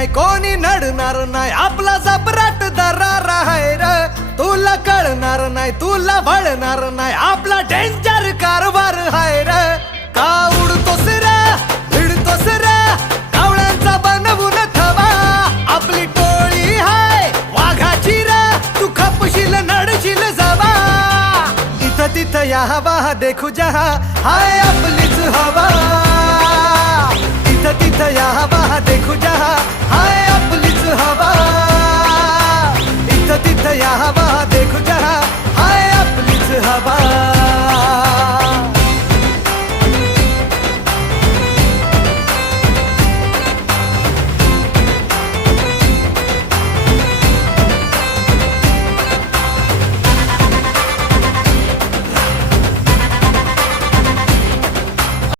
नाही कोणी नडणार नाही आपला जबराट दरार आहे र तुला कळणार नाही तुला वळणार नाही आपला डेंजर कारभार आहे र का उडतोस रे भिडतोस रे कावळ्यांचा बनवून थवा आपली टोळी हाय वाघाची रे तू खपशील नडशील जवा इथं तिथं या हवा देखू जहा हाय आपलीच हवा